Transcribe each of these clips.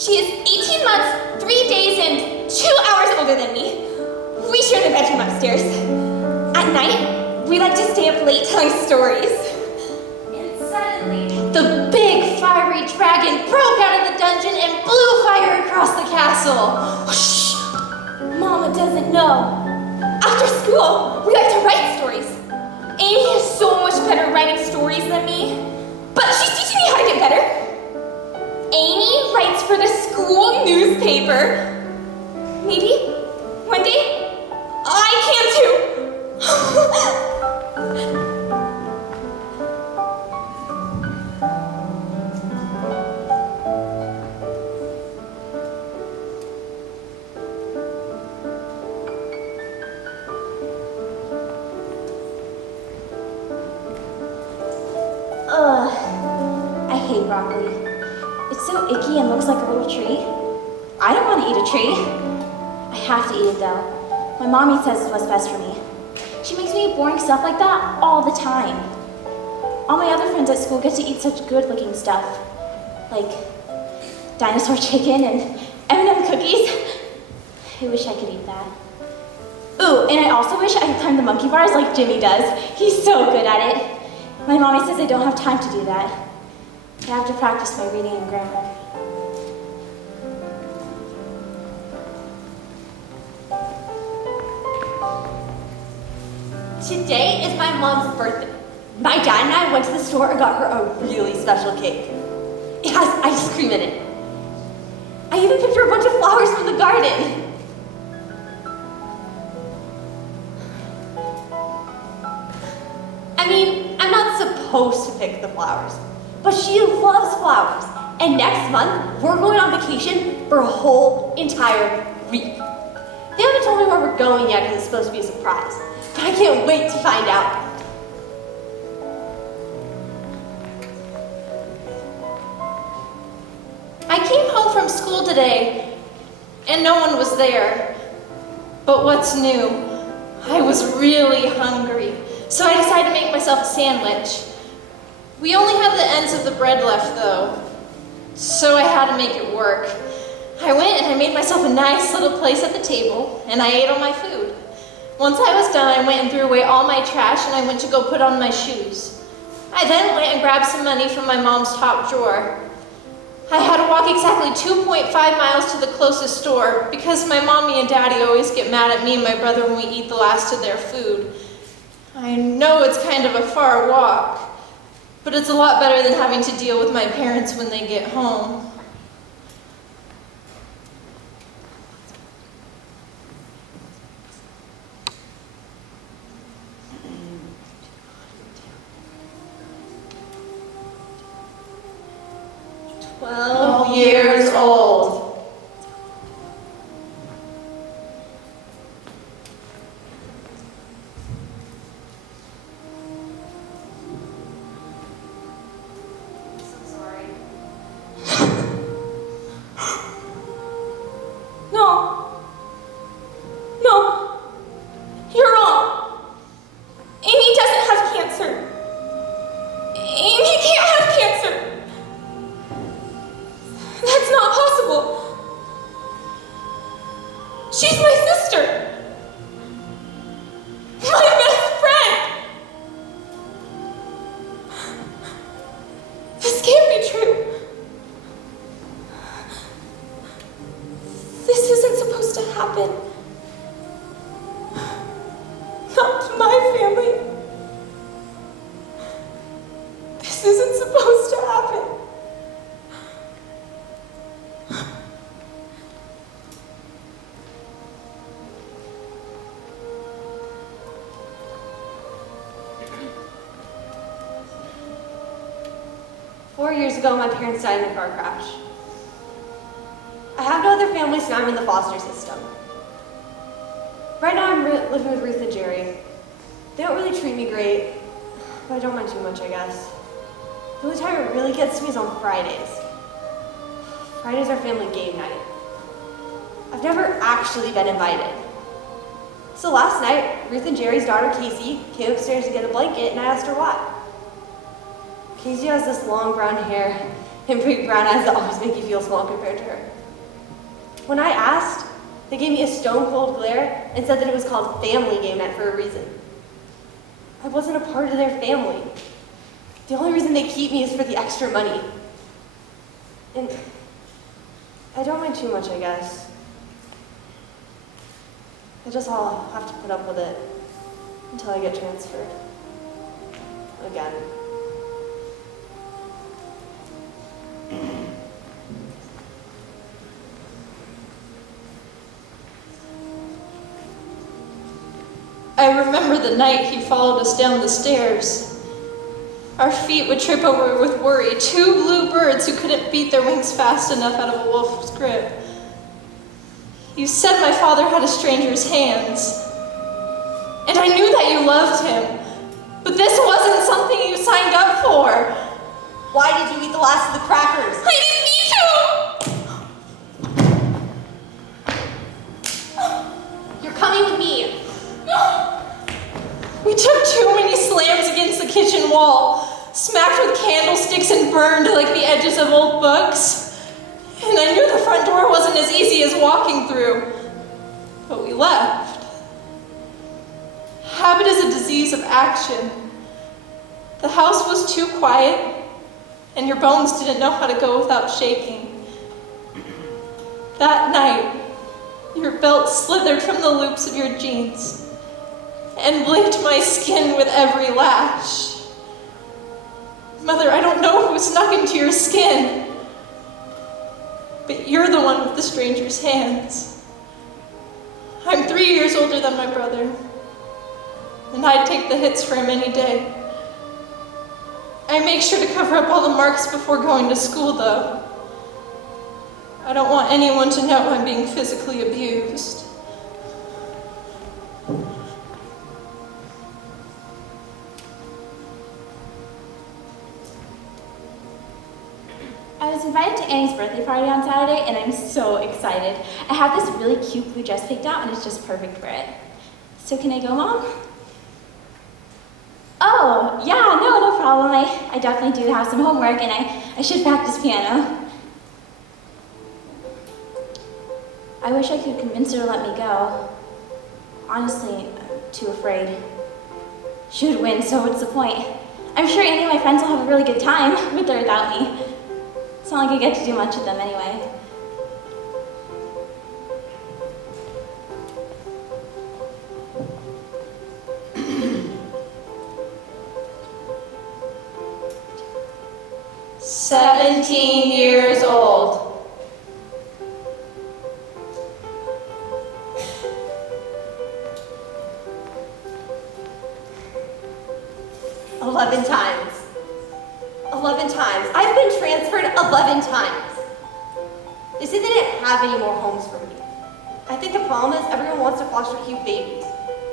She is 18 months, 3 days, and 2 hours older than me. We share the bedroom upstairs. At night, we like to stay up late telling stories. And suddenly, the big fiery dragon broke out of the dungeon and blew fire across the castle. Shh! Mama doesn't know. After school, we like to write stories. Amy is so much better at writing stories than me, but she's teaching me how to get better. Amy writes for the school newspaper. Maybe one day I can too. I hate broccoli. It's so icky and looks like a little tree. I don't want to eat a tree. I have to eat it though. My mommy says it's what's best for me. She makes me eat boring stuff like that all the time. All my other friends at school get to eat such good-looking stuff, like dinosaur chicken and M&M cookies. I wish I could eat that. Ooh, and I also wish I could climb the monkey bars like Jimmy does. He's so good at it. My mommy says I don't have time to do that. I have to practice my reading and grammar. Today is my mom's birthday. My dad and I went to the store and got her a really special cake. It has ice cream in it. I even picked her a bunch of flowers from the garden. I mean, I'm not supposed to pick the flowers, but she loves flowers. And next month, we're going on vacation for a whole entire week. They haven't told me where we're going yet because it's supposed to be a surprise, but I can't wait to find out. I came home from school today, and no one was there. But what's new? I was really hungry, so I decided to make myself a sandwich. We only had the ends of the bread left, though, so I had to make it work. I went and I made myself a nice little place at the table, and I ate all my food. Once I was done, I went and threw away all my trash, and I went to go put on my shoes. I then went and grabbed some money from my mom's top drawer. I had to walk exactly 2.5 miles to the closest store because my mommy and daddy always get mad at me and my brother when we eat the last of their food. I know it's kind of a far walk, but it's a lot better than having to deal with my parents when they get home. Years old. No, you're wrong. Amy doesn't have cancer. Amy can't have cancer. That's not possible. She's my sister. My best friend. This can't be true. This isn't supposed to happen. Not to my family. This isn't supposed to happen. 4 years ago, my parents died in a car crash. I have no other family, so I'm in the foster system. Right now, I'm living with Ruth and Jerry. They don't really treat me great, but I don't mind too much, I guess. The only time it really gets to me is on Fridays. Fridays are family game night. I've never actually been invited. So last night, Ruth and Jerry's daughter, Casey, came upstairs to get a blanket, and I asked her why. Casey has this long brown hair, And big brown eyes that always make you feel small compared to her. When I asked, they gave me a stone cold glare and said that it was called family game night for a reason. I wasn't a part of their family. The only reason they keep me is for the extra money. And I don't mind too much, I guess. I just all have to put up with it until I get transferred. Again. I remember the night he followed us down the stairs. Our feet would trip over with worry. 2 blue birds who couldn't beat their wings fast enough out of a wolf's grip. You said my father had a stranger's hands. And I knew that you loved him. But this wasn't something you signed up for. Why did you eat the last of the crackers? I didn't mean to! You're coming with me. We took too many slams against the kitchen wall, smacked with candlesticks and burned like the edges of old books. And I knew the front door wasn't as easy as walking through. But we left. Habit is a disease of action. The house was too quiet, and your bones didn't know how to go without shaking. That night, your belt slithered from the loops of your jeans and licked my skin with every lash. Mother, I don't know who snuck into your skin, but you're the one with the stranger's hands. I'm 3 years older than my brother, and I'd take the hits for him any day. I make sure to cover up all the marks before going to school, though. I don't want anyone to know I'm being physically abused. I was invited to Annie's birthday party on Saturday, and I'm so excited. I have this really cute blue dress picked out, and it's just perfect for it. So can I go, Mom? Oh, yeah, no problem. I definitely do have some homework, and I should practice piano. I wish I could convince her to let me go. Honestly, I'm too afraid. She would win, so what's the point? I'm sure Annie and my friends will have a really good time with or without me. It's not like I get to do much with them anyway. "17 years old. 11 times. 11 times. I've been transferred 11 times. They said they didn't have any more homes for me. I think the problem is everyone wants to foster cute babies.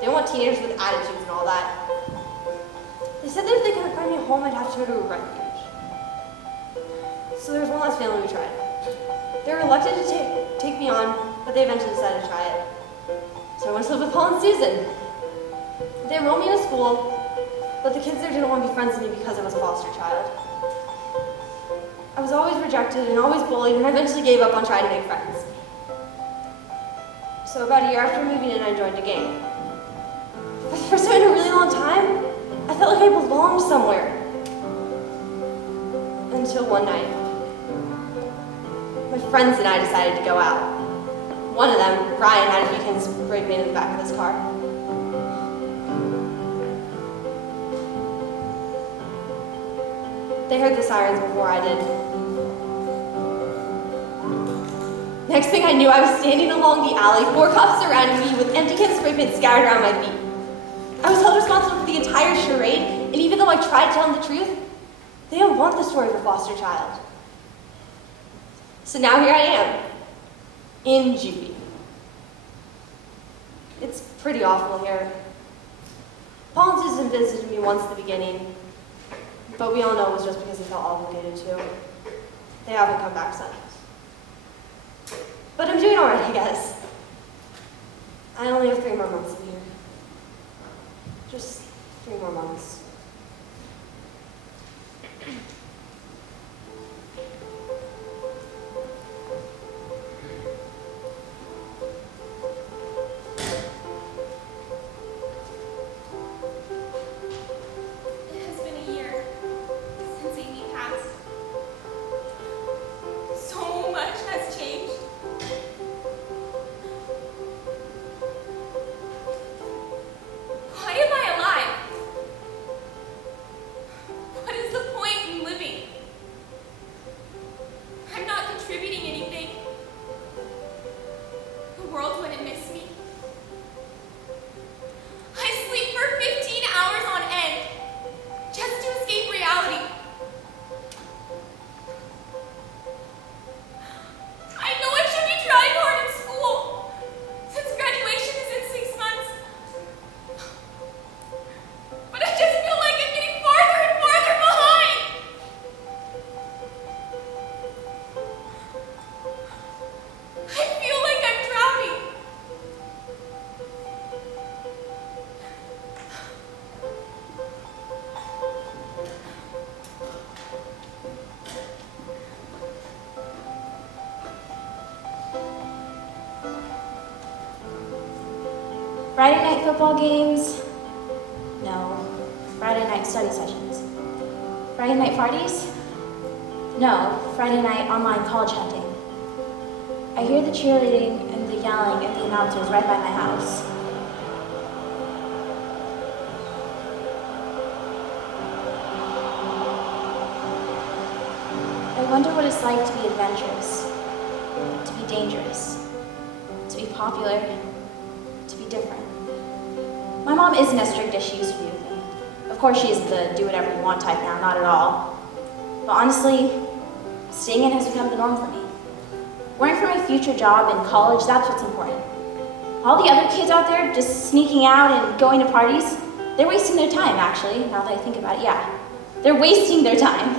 They want teenagers with attitudes and all that. They said that if they couldn't find me a home, I'd have to go to a refuge. So there was one last family we tried. They were reluctant to take me on, but they eventually decided to try it. So I went to live with Paul and Susan. They enrolled me in a school, but the kids there didn't want to be friends with me because I was a foster child. I was always rejected and always bullied, and I eventually gave up on trying to make friends. So about a year after moving in, I joined a gang. For the first time in a really long time, I felt like I belonged somewhere. Until one night, my friends and I decided to go out. One of them, Ryan, had a few cans spray painted in the back of his car. They heard the sirens before I did. Next thing I knew, I was standing along the alley, 4 cops surrounding me with empty cans spray paint scattered around my feet. I was held responsible for the entire charade, and even though I tried to tell them the truth, they don't want the story of a foster child. So now here I am, in juvie. It's pretty awful here. Paul and Susan visited me once at the beginning, but we all know it was just because they felt obligated to. They haven't come back since. But I'm doing all right, I guess. I only have 3 more months to be here. Just 3 more months. Friday night football games? No. Friday night study sessions. Friday night parties? No. Friday night online college hunting. I hear the cheerleading and the yelling at the announcers right by my house. I wonder what it's like to be adventurous, to be dangerous, to be popular, to be different. My mom isn't as strict as she used to be with me. Of course, she isn't the do whatever you want type now, not at all. But honestly, staying in has become the norm for me. Worrying for my future job in college, that's what's important. All the other kids out there just sneaking out and going to parties, they're wasting their time, actually, now that I think about it, yeah. They're wasting their time.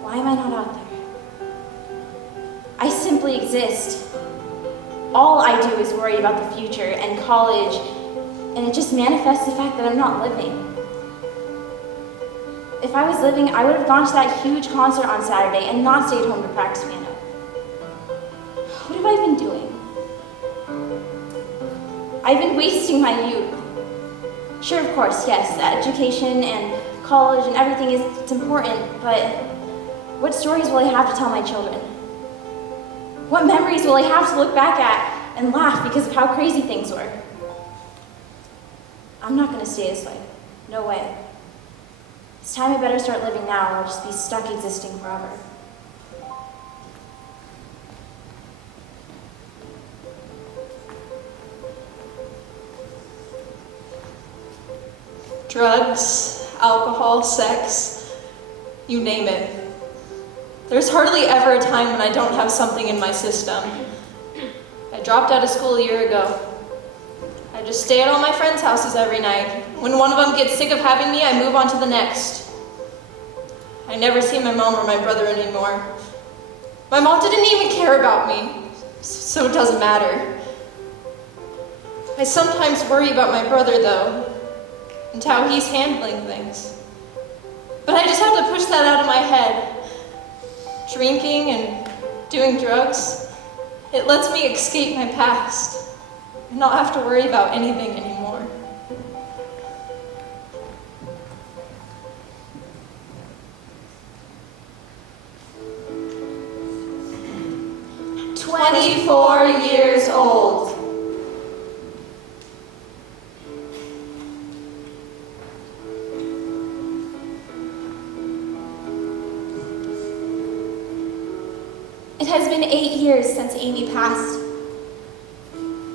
Why am I not out there? I simply exist. All I do is worry about the future and college, and it just manifests the fact that I'm not living. If I was living, I would have gone to that huge concert on Saturday and not stayed home to practice piano. What have I been doing? I've been wasting my youth. Sure, of course, yes, education and college and everything it's important, but what stories will I have to tell my children? What memories will I have to look back at and laugh because of how crazy things were? I'm not gonna stay this way. No way. It's time I better start living now or I'll just be stuck existing forever. Drugs, alcohol, sex, you name it. There's hardly ever a time when I don't have something in my system. I dropped out of school a year ago. I just stay at all my friends' houses every night. When one of them gets sick of having me, I move on to the next. I never see my mom or my brother anymore. My mom didn't even care about me, so it doesn't matter. I sometimes worry about my brother, though, and how he's handling things. But I just have to push that out of my head. Drinking and doing drugs, it lets me escape my past and not have to worry about anything anymore. – 24 years old. It has been 8 years since Amy passed.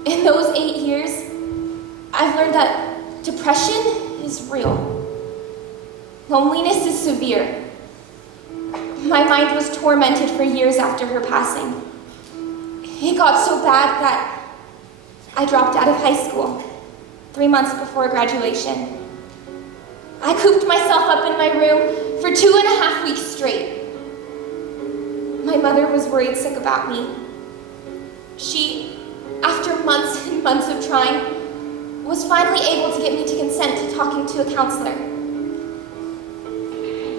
In those 8 years, I've learned that depression is real. Loneliness is severe. My mind was tormented for years after her passing. It got so bad that I dropped out of high school 3 months before graduation. I cooped myself up in my room for 2.5 weeks straight. My mother was worried sick about me. She, after months and months of trying, was finally able to get me to consent to talking to a counselor.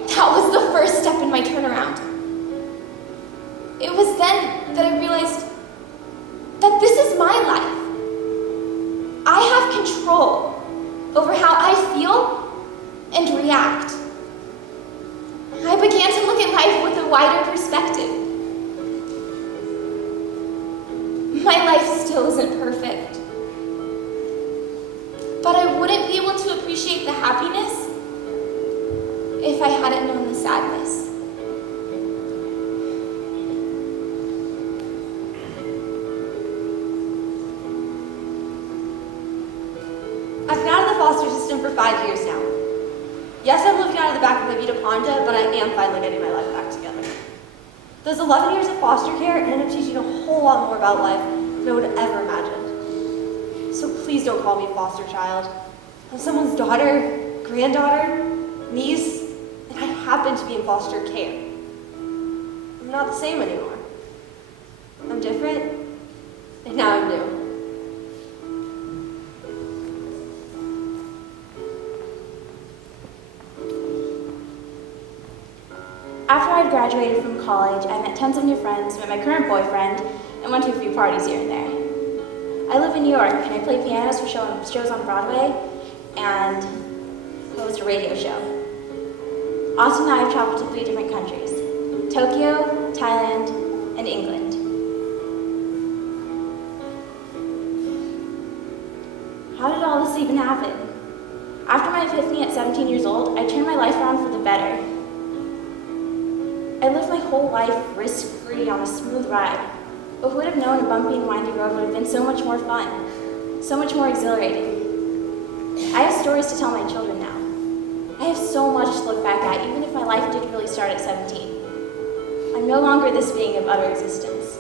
That was the first step in my turnaround. It was then that I realized that this is my life. I have control over how I feel and react. I began to look at life with a wider perspective. My life still isn't perfect, but I wouldn't be able to appreciate the happiness if I hadn't known the sadness. I've been out of the foster system for 5 years now. Yes, I'm living out of the back of the Vita Ponda, but I am finally getting my life back together. Those 11 years of foster care ended up teaching a whole lot more about life than I would have ever imagined. So please don't call me a foster child. I'm someone's daughter, granddaughter, niece, and I happen to be in foster care. I'm not the same anymore. I'm different, and now I'm new. After I'd graduated from college, I met tons of new friends, met my current boyfriend, and went to a few parties here and there. I live in New York, and I play pianos for shows on Broadway and host a radio show. Austin and I have traveled to 3 different countries: Tokyo, Thailand, and England. How did all this even happen? After my epiphany at 17 years old, I turned my life around for the better. I lived my whole life risk-free on a smooth ride, but who would have known a bumpy and windy road would have been so much more fun, so much more exhilarating. I have stories to tell my children now. I have so much to look back at, even if my life didn't really start at 17. I'm no longer this being of utter existence.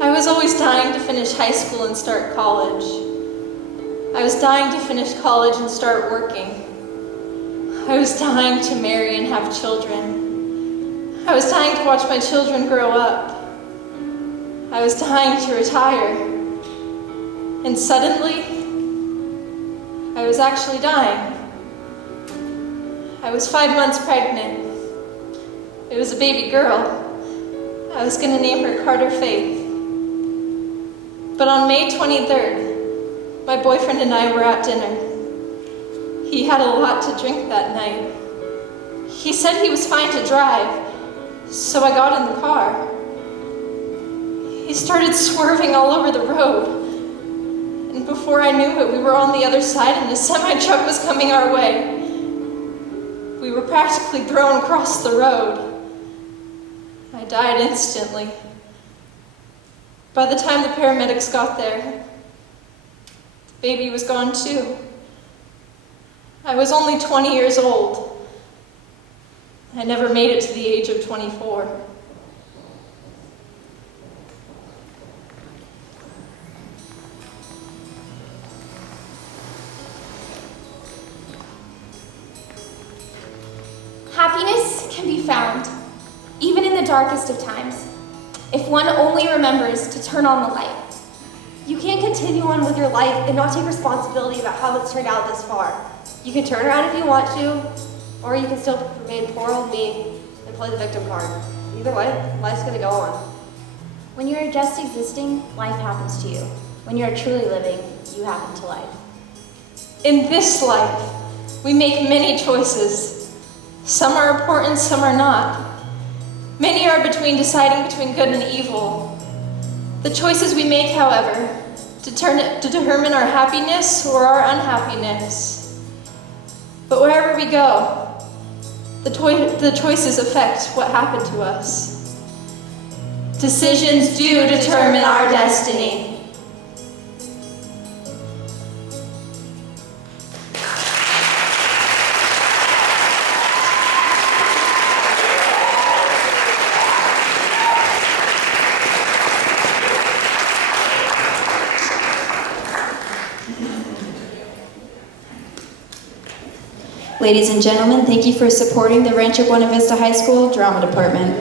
I was always dying to finish high school and start college. I was dying to finish college and start working. I was dying to marry and have children. I was dying to watch my children grow up. I was dying to retire. And suddenly, I was actually dying. I was 5 months pregnant. It was a baby girl. I was gonna name her Carter Faith. But on May 23rd, my boyfriend and I were at dinner. He had a lot to drink that night. He said he was fine to drive, so I got in the car. He started swerving all over the road, and before I knew it, we were on the other side and a semi-truck was coming our way. We were practically thrown across the road. I died instantly. By the time the paramedics got there, the baby was gone too. I was only 20 years old. I never made it to the age of 24. Happiness can be found, even in the darkest of times, if one only remembers to turn on the light. You can't continue on with your life and not take responsibility about how it's turned out this far. You can turn around if you want to, or you can still remain poor old me and play the victim card. Either way, life's gonna go on. When you're just existing, life happens to you. When you're truly living, you happen to life. In this life, we make many choices. Some are important, some are not. Many are deciding between good and evil. The choices we make, however, determine our happiness or our unhappiness. But wherever we go, the choices affect what happened to us. Decisions do determine our destiny. Ladies and gentlemen, thank you for supporting the Rancho Buena Vista High School Drama Department.